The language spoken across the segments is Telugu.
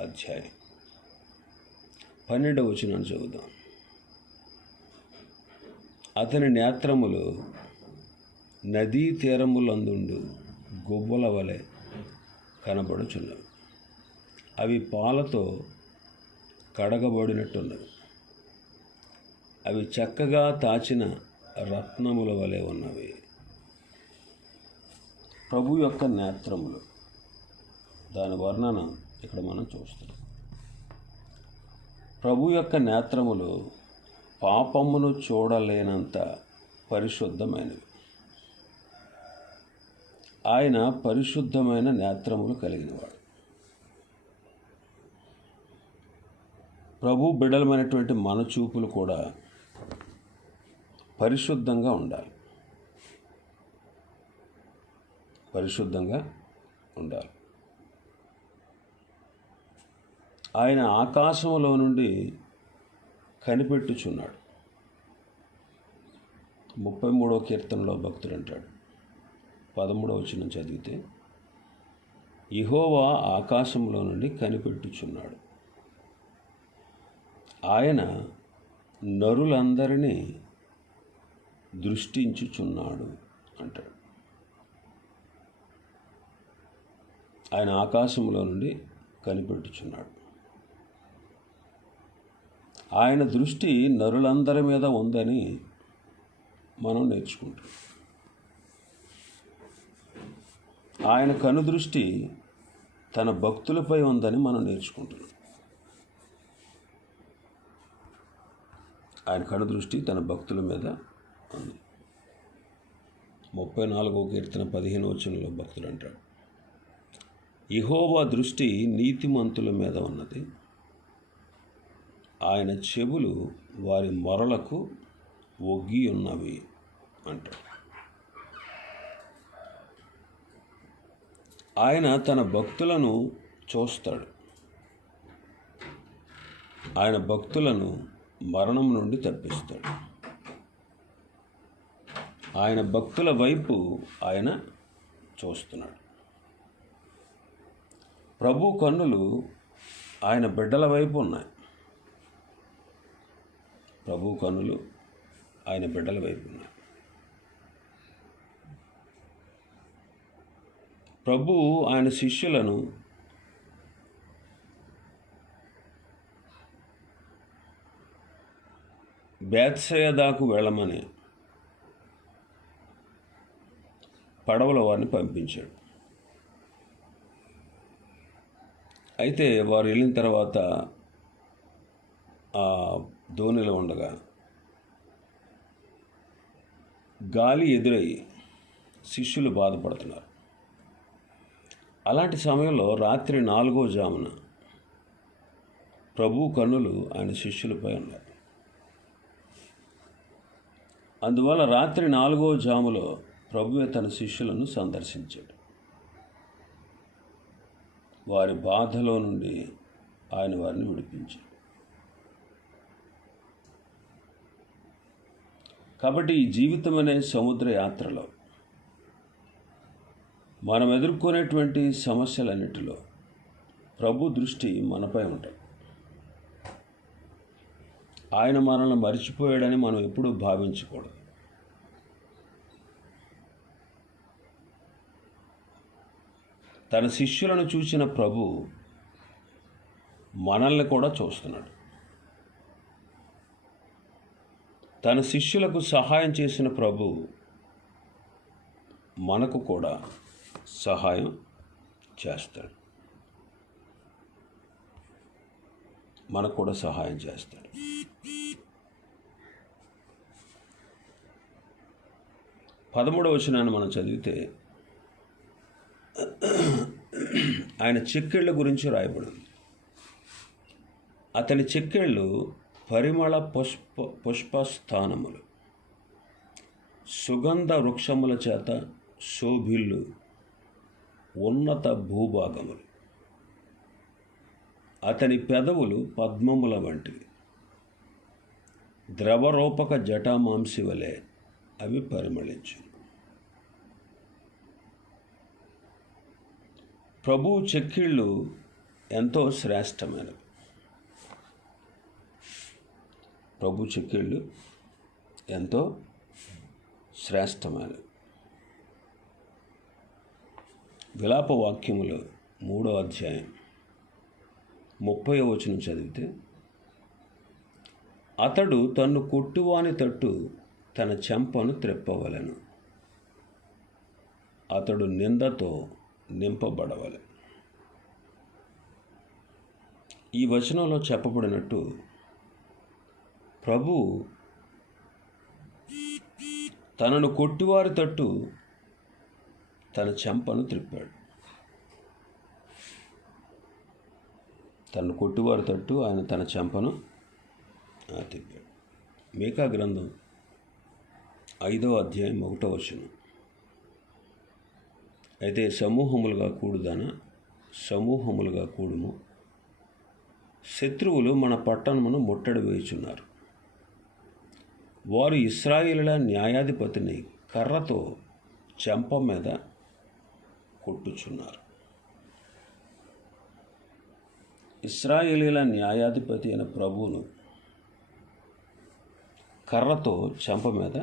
అధ్యాయం. పన్నెండవ వచనం చదువుదాం. అతని నేత్రములు నదీ తీరములందుండు గువ్వల వలె కనబడుచున్నవి. అవి పాలతో కడగబడినట్టున్నవి. అవి చక్కగా తాచిన రత్నముల వలె ఉన్నవి. ప్రభు యొక్క నేత్రములు. దాని వర్ణన ఇక్కడ మనం చూస్తున్నాం. ప్రభు యొక్క నేత్రములు పాపమును చూడలేనంత పరిశుద్ధమైనవి. ఆయన పరిశుద్ధమైన నేత్రములు కలిగినవాడు. ప్రభు బిడలమైనటువంటి మన చూపులు కూడా పరిశుద్ధంగా ఉండాలి. పరిశుద్ధంగా ఉండాలి. ఆయన ఆకాశంలో నుండి కనిపెట్టుచున్నాడు. ముప్పై మూడవ కీర్తనలో భక్తుడు అంటాడు. పదమూడవ వచనం చదివితే ఇహోవా ఆకాశంలో నుండి కనిపెట్టుచున్నాడు. ఆయన నరులందరినీ దృష్టించుచున్నాడు అంటాడు. ఆయన ఆకాశంలో నుండి కనిపెట్టుచున్నాడు. ఆయన దృష్టి నరులందరి మీద ఉందని మనం నేర్చుకుంటాం. ఆయన కనుదృష్టి తన భక్తులపై ఉందని మనం నేర్చుకుంటున్నాం ఆయన కనుదృష్టి తన భక్తుల మీద ఉంది. ముప్పై నాలుగో కీర్తన పదిహేను వచనంలో భక్తులు అంటాడు ఇహోవా దృష్టి నీతిమంతుల మీద ఉన్నది. ఆయన చెవులు వారి మొరలకు ఒగ్గి ఉన్నవి అంటాడు. ఆయన తన భక్తులను చూస్తాడు. ఆయన భక్తులను మరణం నుండి తప్పిస్తాడు. ఆయన భక్తుల వైపు ఆయన చూస్తున్నాడు. ప్రభు కన్నులు ఆయన బిడ్డల వైపు ఉన్నాయి. ప్రభు కనులు ఆయన బిడ్డల వైపు ఉన్నాయి ప్రభు ఆయన శిష్యులను బేత్సయదాకు వెళ్ళమని పడవల వారిని పంపించాడు. అయితే వారు వెళ్ళిన తర్వాత ఆ ధోనిలో ఉండగా గాలి ఎదురై శిష్యులు బాధపడుతున్నారు. అలాంటి సమయంలో రాత్రి నాలుగో జామున ప్రభు కన్నులు ఆయన శిష్యులపై ఉన్నారు అందువల్ల రాత్రి నాలుగో జాములో ప్రభువే తన శిష్యులను సందర్శించాడు. వారి బాధలో నుండి ఆయన వారిని విడిపించాడు. కాబట్టి ఈ జీవితం అనే సముద్ర యాత్రలో మనం ఎదుర్కొనేటువంటి సమస్యలన్నిటిలో ప్రభు దృష్టి మనపై ఉంటుంది ఆయన మనల్ని మర్చిపోయాడని మనం ఎప్పుడూ భావించకూడదు. తన శిష్యులను చూసిన ప్రభు మనల్ని కూడా చూస్తున్నాడు. తన శిష్యులకు సహాయం చేసిన ప్రభు మనకు కూడా సహాయం చేస్తాడు. మనకు కూడా సహాయం చేస్తాడు. పదమూడవ వచనాన్ని మనం చదివితే ఆయన చెక్కిళ్ళ గురించి రాయబడింది. అతని చెక్కెళ్ళు పరిమళ పుష్ప పుష్పస్థానములు. సుగంధ వృక్షముల చేత శోభిల్లు ఉన్నత భూభాగములు. అతని పెదవులు పద్మముల వంటివి. ద్రవరూపక జటామాంసి వలె అవి పరిమళించు ప్రభు చెక్కిళ్ళు ఎంతో శ్రేష్టమైనవి. ప్రభు చెక్కిళ్ళు ఎంతో శ్రేష్టమైనవి. విలాప వాక్యములు మూడో అధ్యాయం ముప్పై వచనం చదివితే అతడు తన్ను కొట్టువాని తట్టు తన చెంపను త్రెప్పవలను. అతడు నిందతో నింపబడవలె ఈ వచనంలో చెప్పబడినట్టు ప్రభు తనను కొట్టివారి తట్టు తన చెంపను త్రిప్పాడు. తను కొట్టివారి తట్టు ఆయన తన చెంపను తిప్పాడు మేకా గ్రంథం ఐదో అధ్యాయం ఒకటో వచనం. అయితే సమూహములుగా కూడుదాన? సమూహములుగా కూడుము. శత్రువులు మన పట్టణమును ముట్టడి వేయుచున్నారు. వారు ఇస్రాయిల న్యాయాధిపతిని కర్రతో చెంప మీద కొట్టుచున్నారు. ఇస్రాయేలీల న్యాయాధిపతి అయిన ప్రభువును కర్రతో చెంప మీద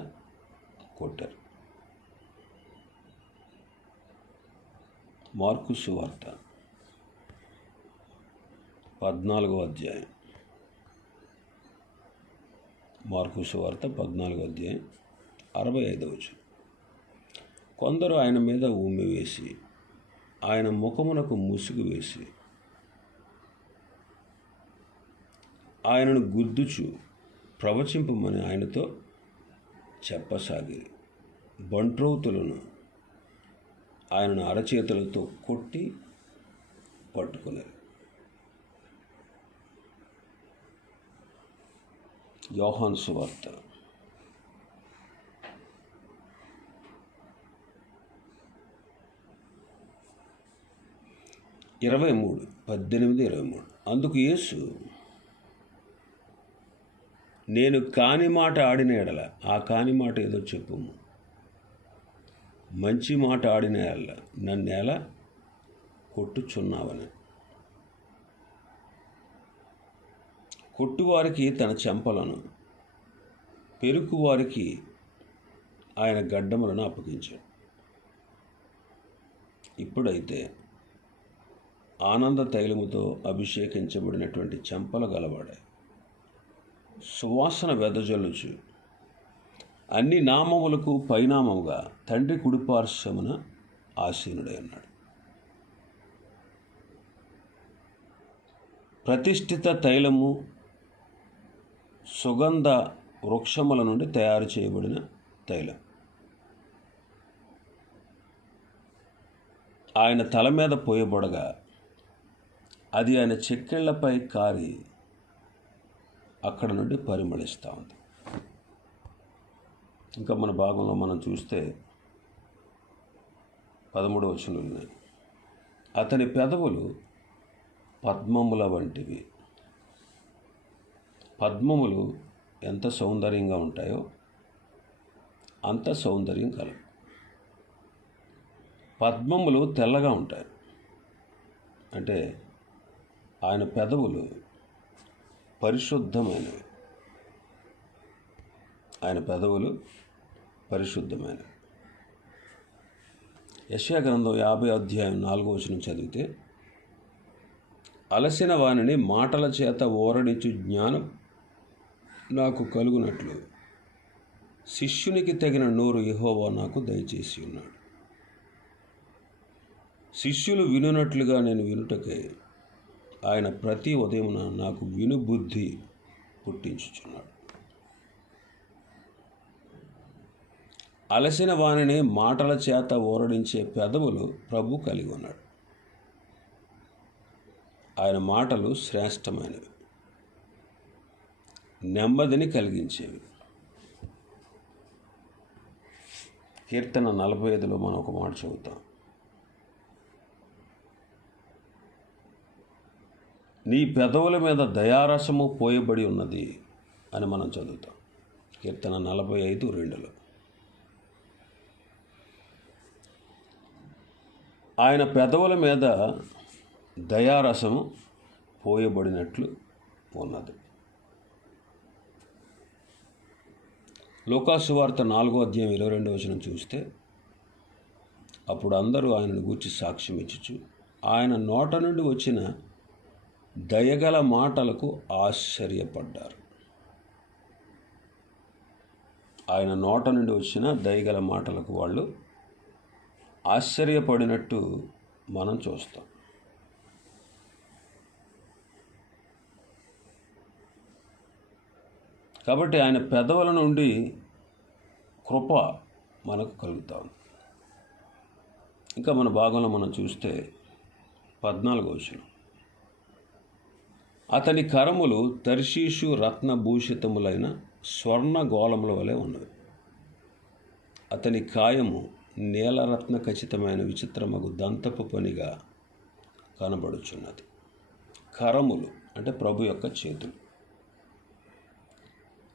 కొట్టారు. మార్కు సువార్త పద్నాలుగో అధ్యాయం. మార్కు సువార్త పద్నాలుగు అధ్యాయం అరవై ఐదవ కొందరు ఆయన మీద ఉమ్మి వేసి ఆయన ముఖమునకు ముసుగు వేసి ఆయనను గుద్దుచు ప్రవచింపమని ఆయనతో చెప్పసాగి బంట్రౌతులను ఆయనను అరచేతులతో కొట్టి పట్టుకున్నారు యోహాన్ సువార్త ఇరవై మూడు పద్దెనిమిది ఇరవై మూడు అందుకు యేసు నేను కాని మాట ఆడిన ఎడల ఆ కాని మాట ఏదో చెప్పుము. మంచి మాట ఆడిన ఎడల నన్ను ఎలా కొట్టుచున్నావని. కొట్టువారికి తన చెంపలను పెరుకువారికి ఆయన గడ్డములను అప్పగించాడు. ఇప్పుడైతే ఆనంద తైలముతో అభిషేకించబడినటువంటి చెంపలు గలవాడాయి సువాసన వెదజల్లుచు అన్ని నామములకు పైనామముగా తండ్రి కుడిపార్శ్వమున ఆసీనుడై ఉన్నాడు. ప్రతిష్ఠిత తైలము సుగంధ వృక్షముల నుండి తయారు చేయబడిన తైలం. ఆయన తల మీద పోయబడగా అది ఆయన చెక్కిళ్ళపై కారి అక్కడ నుండి పరిమళిస్తూ ఉంది. ఇంకా మన భాగంలో మనం చూస్తే పదమూడు వచనాలు ఉన్నాయి. అతని పెదవులు పద్మముల వంటివి. పద్మములు ఎంత సౌందర్యంగా ఉంటాయో అంత సౌందర్యం కలవు పద్మములు తెల్లగా ఉంటాయి. అంటే ఆయన పెదవులు పరిశుద్ధమైనవి. ఆయన పెదవులు పరిశుద్ధమైనవి. యశ్యా గ్రంథం యాభై అధ్యాయం నాలుగో వచనం చదివితే అలసిన వానిని మాటల చేత ఓరడించు జ్ఞానం నాకు కలుగునట్లు. శిష్యునికి తగిన నోరు యహోవా నాకు దయచేసి ఉన్నాడు. శిష్యులు వినునట్లుగా నేను వినుటకై ఆయన ప్రతి ఉదయమున నాకు వినుబుద్ధి పుట్టించుచున్నాడు. అలసిన వానిని మాటల చేత ఓరడించే పెదవులు ప్రభు కలిగి ఉన్నాడు. ఆయన మాటలు శ్రేష్టమైనవి. నెమ్మదిని కలిగించేవి. కీర్తన నలభై ఐదులో మనం ఒక మాట చెబుతాం నీ పెదవుల మీద దయారసము పోయబడి ఉన్నది అని మనం చదువుతాం. కీర్తన నలభై ఐదు రెండులో. ఆయన పెదవుల మీద దయారసము పోయబడినట్లు ఉన్నది. లోకాసు వార్త నాలుగో అధ్యాయం ఇరవై రెండో వచనం చూస్తే అప్పుడు అందరూ ఆయనను గూర్చి సాక్ష్యం ఇచ్చుచు ఆయన నోట నుండి వచ్చిన దయగల మాటలకు ఆశ్చర్యపడ్డారు. ఆయన నోట నుండి వచ్చిన దయగల మాటలకు వాళ్ళు ఆశ్చర్యపడినట్టు మనం చూస్తాం. కాబట్టి ఆయన పెదవుల నుండి కృప మనకు కలుగుతాం. ఇంకా మన భాగంలో మనం చూస్తే పద్నాలుగో వచ్చిన అతని కరములు తర్షీషు రత్నభూషితములైన స్వర్ణ గోళముల వలె ఉన్నవి. అతని కాయము నీలరత్న ఖచ్చితమైన విచిత్రమగు దంతపు పనిగా కనబడుచున్నది. కరములు అంటే ప్రభు యొక్క చేతులు.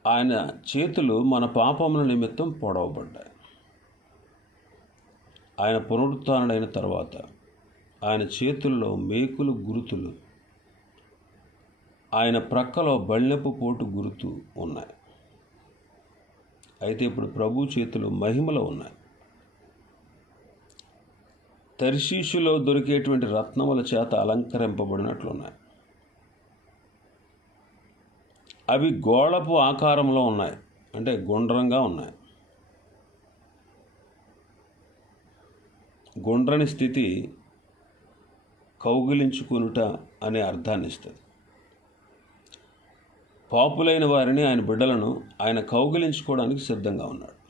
ఆయన చేతులు మన పాపముల నిమిత్తం పొడవబడ్డాయి. ఆయన పునరుత్డైన తర్వాత ఆయన చేతుల్లో మేకులు గురుతులు ఆయన ప్రక్కలో బళ్ళెపు పోటు గుర్తు ఉన్నాయి. అయితే ఇప్పుడు ప్రభు చేతులు మహిమలో ఉన్నాయి. తర్శీషులో దొరికేటువంటి రత్నముల చేత అలంకరింపబడినట్లున్నాయి. అవి గోళపు ఆకారంలో ఉన్నాయి. అంటే గుండ్రంగా ఉన్నాయి. గుండ్రని స్థితి కౌగిలించుకునుట అనే అర్థాన్ని ఇస్తుంది. పాపులైన వారిని ఆయన బిడ్డలను ఆయన కౌగిలించుకోవడానికి సిద్ధంగా ఉన్నాడు.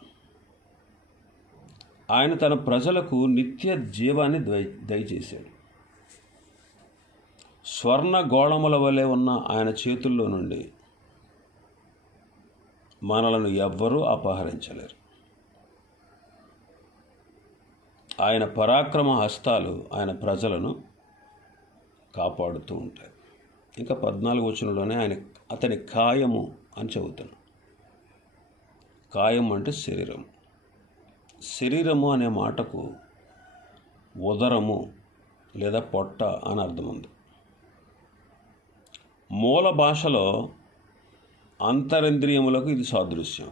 ఆయన తన ప్రజలకు నిత్య జీవాన్ని దయ దయచేశాడు. స్వర్ణ గోళముల వలె ఉన్న ఆయన చేతుల్లో నుండి మనలను ఎవ్వరూ అపహరించలేరు. ఆయన పరాక్రమ హస్తాలు ఆయన ప్రజలను కాపాడుతూ ఉంటాయి. ఇంకా పద్నాలుగు వచనంలోనే ఆయన అతని కాయము అని చెబుతాను. కాయం అంటే శరీరం శరీరము అనే మాటకు ఉదరము లేదా పొట్ట అని అర్థం ఉంది. మూల భాషలో అంతరింద్రియములకు ఇది సాదృశ్యం.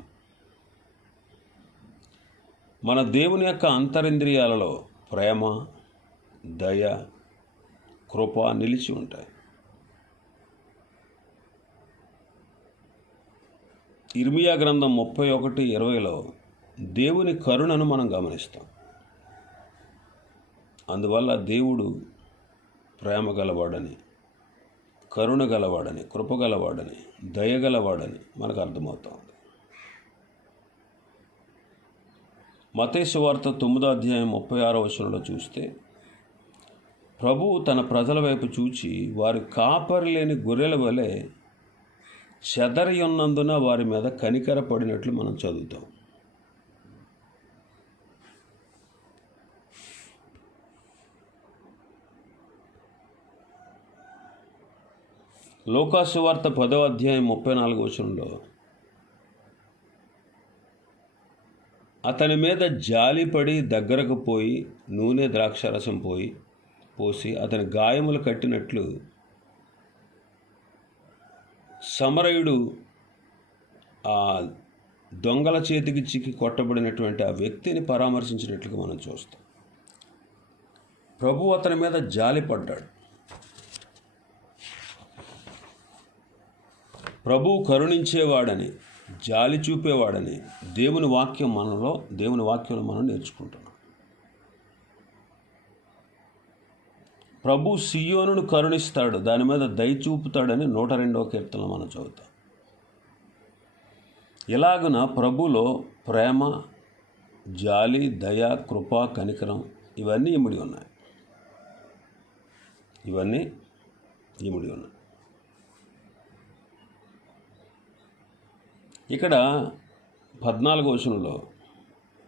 మన దేవుని యొక్క అంతరింద్రియాలలో ప్రేమ దయ కృప నిలిచి ఉంటాయి. ఇర్మియా గ్రంథం ముప్పై ఒకటి ఇరవైలో దేవుని కరుణను మనం గమనిస్తాం. అందువల్ల దేవుడు ప్రేమ గలవాడని కరుణ గలవాడని కృప గలవాడని దయ గలవాడని మనకు అర్థమవుతా ఉంది మతేసు వార్త తొమ్మిదో అధ్యాయం ముప్పై ఆరో వచనంలో చూస్తే ప్రభువు తన ప్రజల వైపు చూచి వారి కాపరి లేని గొర్రెల వలె చెదరి ఉన్నందున వారి మీద కనికర పడినట్లు మనం చదువుతాం. లోకాసు వార్త పదో అధ్యాయం ముప్పై నాలుగు వచనంలో అతని మీద జాలిపడి దగ్గరకు పోయి నూనె ద్రాక్షరసం పోయి పోసి అతని గాయములు కట్టినట్లు సమరయుడు ఆ దొంగల చేతికి చిక్కి కొట్టబడినటువంటి ఆ వ్యక్తిని పరామర్శించినట్లుగా మనం చూస్తాం. ప్రభు అతని మీద జాలి ప్రభు కరుణించేవాడని జాలి చూపేవాడని దేవుని వాక్యం మనలో దేవుని వాక్యంలో మనం నేర్చుకుంటున్నాం. ప్రభు సియోనును కరుణిస్తాడు దాని మీద దయ చూపుతాడని నూట రెండవ కీర్తనలు మనం చదువుతాం. ఇలాగున ప్రభులో ప్రేమ జాలి దయ కృప కనికరం ఇవన్నీ ఇమిడి ఉన్నాయి. ఇవన్నీ ఇమిడి ఉన్నాయి. ఇక్కడ పద్నాలుగో వచనంలో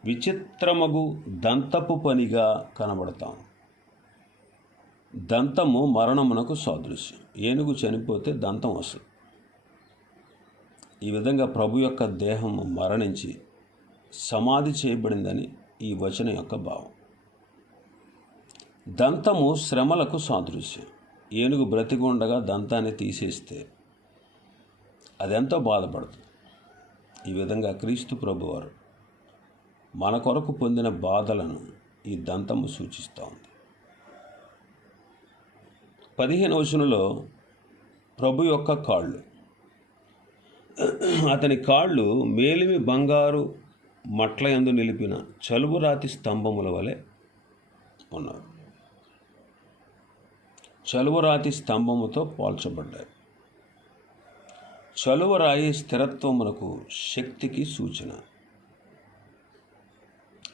విచిత్రమగు దంతపు పనిగా కనబడతాం. దంతము మరణమునకు సాదృశ్యం. ఏనుగు చనిపోతే దంతం వస్తుంది. ఈ విధంగా ప్రభు యొక్క దేహము మరణించి సమాధి చేయబడిందని ఈ వచనం యొక్క భావం. దంతము శ్రమలకు సాదృశ్యం. ఏనుగు బ్రతికి ఉండగా దంతాన్ని తీసేస్తే అదెంతో బాధపడుతుంది. ఈ విధంగా క్రీస్తు ప్రభువారు మన కొరకు పొందిన బాధలను ఈ దంతము సూచిస్తూ ఉంది. పదిహేను వచనంలో ప్రభు యొక్క కాళ్ళు. అతని కాళ్ళు మేలిమి బంగారు మట్ల ఎందు నిలిపిన చలువురాతి స్తంభముల వలె ఉన్నారు. చలువరాతి స్తంభముతో పోల్చబడ్డాయి. చలువరాయి స్థిరత్వమునకు శక్తికి సూచన.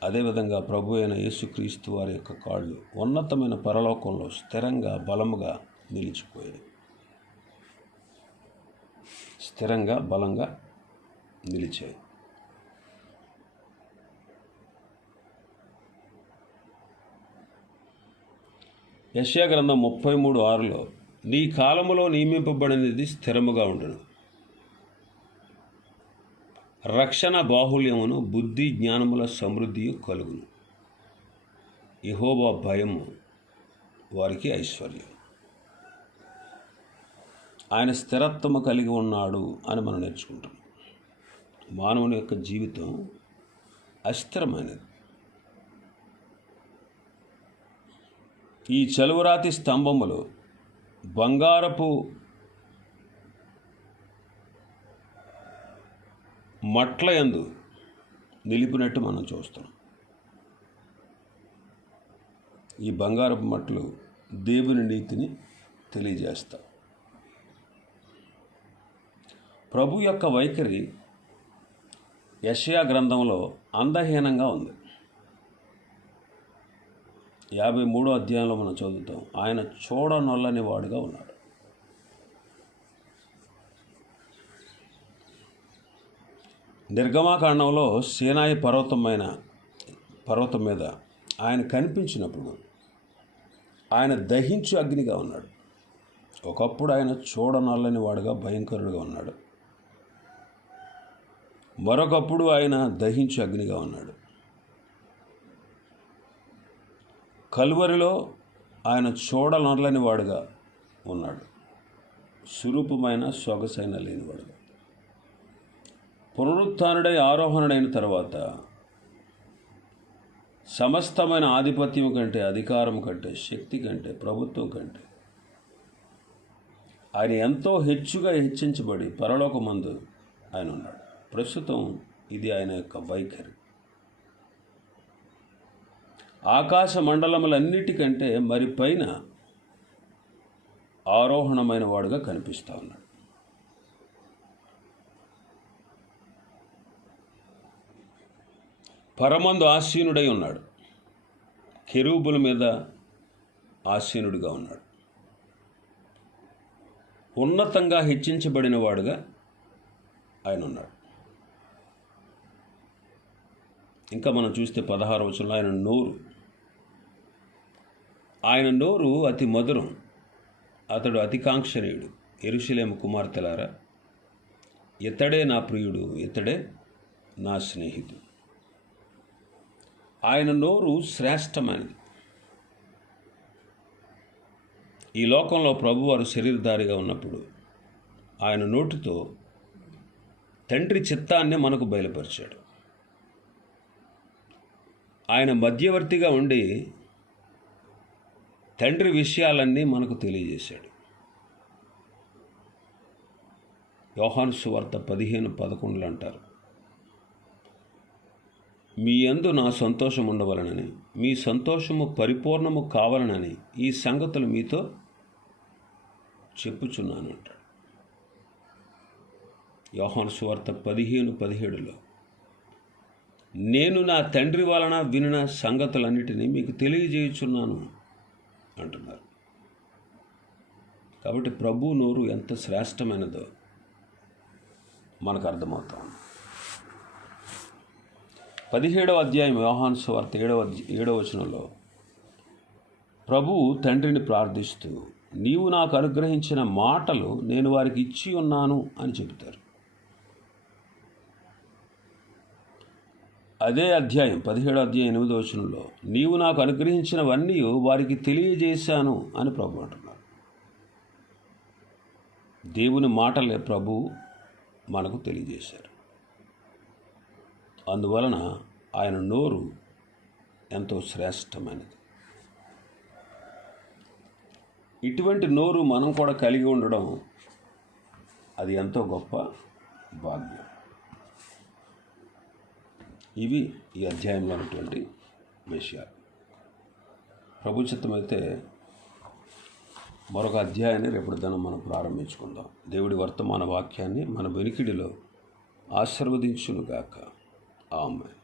అదేవిధంగా ప్రభు అయిన యేసుక్రీస్తు వారి యొక్క కాళ్ళు ఉన్నతమైన పరలోకంలో స్థిరంగా బలముగా నిలిచిపోయాయి. స్థిరంగా బలంగా నిలిచాయి. యశ్యా గ్రంథం ముప్పై మూడు ఆరులో నీ కాలములో నియమింపబడినది స్థిరముగా ఉండను. రక్షణ బాహుల్యమును బుద్ధి జ్ఞానముల సమృద్ధి కలుగును. యహోబా భయము వారికి ఐశ్వర్యం. ఆయన స్థిరత్వము కలిగి ఉన్నాడు అని మనం నేర్చుకుంటాం. మానవుని యొక్క జీవితం అస్థిరమైనది. ఈ చలువరాతి స్తంభములు బంగారపు మట్ల యందు నిలిపినట్టు మనం చూస్తున్నాం. ఈ బంగారపు మట్లు దేవుని నీతిని తెలియజేస్తాం. ప్రభు యొక్క వైఖరి యషయా గ్రంథంలో అందహీనంగా ఉంది. యాభై మూడో అధ్యాయంలో మనం చదువుతాం ఆయన చూడనొల్లని వాడుగా ఉన్నాడు. నిర్గమాకాండంలో సీనాయి పర్వతమైన పర్వతం మీద ఆయన కనిపించినప్పుడు ఆయన దహించు అగ్నిగా ఉన్నాడు. ఒకప్పుడు ఆయన చూడనల్లని వాడుగా భయంకరుడుగా ఉన్నాడు. మరొకప్పుడు ఆయన దహించు అగ్నిగా ఉన్నాడు. కలువరిలో ఆయన చూడనల్లని వాడుగా ఉన్నాడు. సురూపమైన సొగసైన లేనివాడుగా. పునరుత్డై ఆరోహణుడైన తర్వాత సమస్తమైన ఆధిపత్యం కంటే అధికారం కంటే శక్తి కంటే ప్రభుత్వం కంటే ఆయన ఎంతో హెచ్చుగా హెచ్చించబడి పరలోకమందు ఆయన ఉన్నాడు. ప్రస్తుతం ఇది ఆయన యొక్క వైఖరి. ఆకాశ మండలములన్నిటికంటే మరి పైన ఆరోహణమైన వాడుగా కనిపిస్తూ ఉన్నాడు. పరమందు ఆసీనుడై ఉన్నాడు. కెరూబుల మీద ఆసీనుడిగా ఉన్నాడు. ఉన్నతంగా హెచ్చించబడిన వాడుగా ఆయన ఉన్నాడు. ఇంకా మనం చూస్తే పదహారు వచనంలో ఆయన నోరు. ఆయన నోరు అతి మధురం. అతడు అతికాంక్షణీయుడు ఎరుశలేము కుమార్తెలారా ఇతడే నా ప్రియుడు ఇతడే నా స్నేహితుడు. ఆయన నోరు శ్రేష్టమైనది. ఈ లోకంలో ప్రభువారు శరీరధారిగా ఉన్నప్పుడు ఆయన నోటితో తండ్రి చిత్తాన్ని మనకు బయలుపరిచాడు. ఆయన మధ్యవర్తిగా ఉండి తండ్రి విషయాలన్నీ మనకు తెలియజేశాడు. యోహాను సువార్త పదిహేను పదకొండులు అంటారు మీ యందు నా సంతోషం ఉండవలనని మీ సంతోషము పరిపూర్ణము కావాలనని ఈ సంగతులు మీతో చెప్పుచున్నాను అంటాడు యోహాను సువార్త పదిహేను పదిహేడులో నేను నా తండ్రి వలన వినిన సంగతులన్నిటినీ మీకు తెలియజేయుచున్నాను అంటున్నారు. కాబట్టి ప్రభు నోరు ఎంత శ్రేష్టమైనదో మనకు అర్థమవుతాం పదిహేడవ అధ్యాయం వ్యవహాన్ సువార్త ఏడవ ఏడవ వచనంలో ప్రభువు తండ్రిని ప్రార్థిస్తూ నీవు నాకు అనుగ్రహించిన మాటలు నేను వారికి ఇచ్చి ఉన్నాను అని చెబుతారు. అదే అధ్యాయం పదిహేడో అధ్యాయం ఎనిమిదో వచనంలో నీవు నాకు అనుగ్రహించినవన్నీ వారికి తెలియజేశాను అని ప్రభు అంటున్నారు. దేవుని మాటలే ప్రభు మనకు తెలియజేశారు. అందువలన ఆయన నోరు ఎంతో శ్రేష్టమైనది. ఇటువంటి నోరు మనం కూడా కలిగి ఉండడం అది ఎంతో గొప్ప భాగ్యం. ఇవి ఈ అధ్యాయంలో ఉన్నటువంటి విషయాలు. ప్రభుచిత్తమైతే మరొక అధ్యాయాన్ని రేపటి దినం మనం ప్రారంభించుకుందాం. దేవుడి వర్తమాన వాక్యాన్ని మన వెనికిడిలో ఆశీర్వదించునుగాక. Amen.